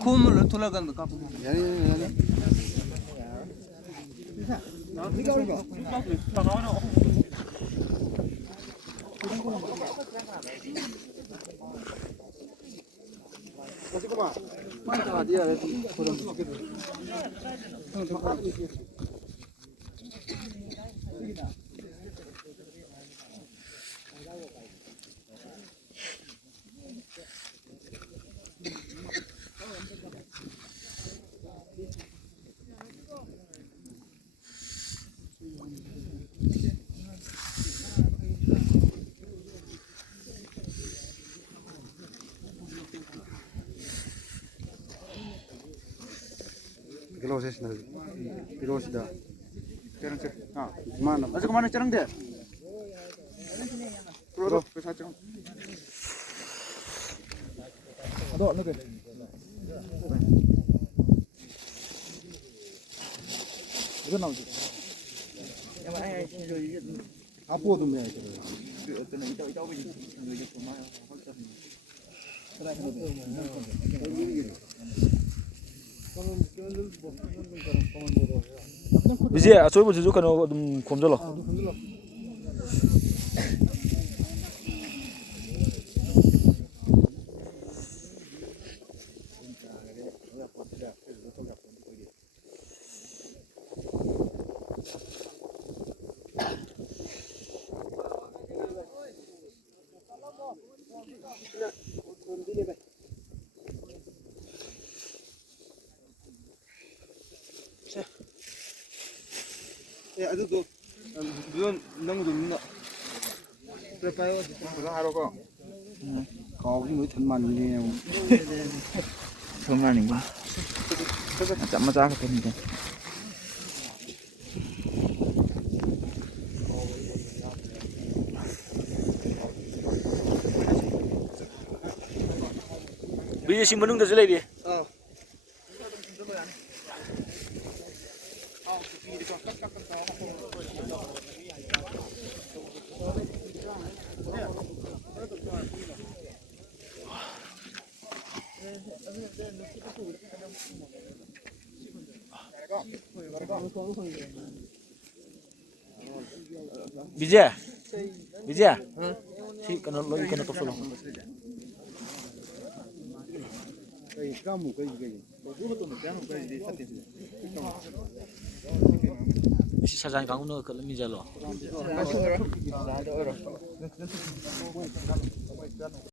콧물을 돌아가는 거 까불고. Pilosida. Mana? Masuk kemana cerang dia? Terus pesat cerang. Ada nak? Itu nama tu. Apa tu macam itu? 이제 아초이부 제주가는 좀 곰절러. Ada tu. Nang tu nak. Prepare tu haru ko. Kau ni mesti teman ni. 정말 아닌가? 짬마자 같은데. bây giờ xin mướn được dưới đây đi. Bija, Bija, si kena lo ikan atau solo. Si sajan kamu nak kalau mijalo.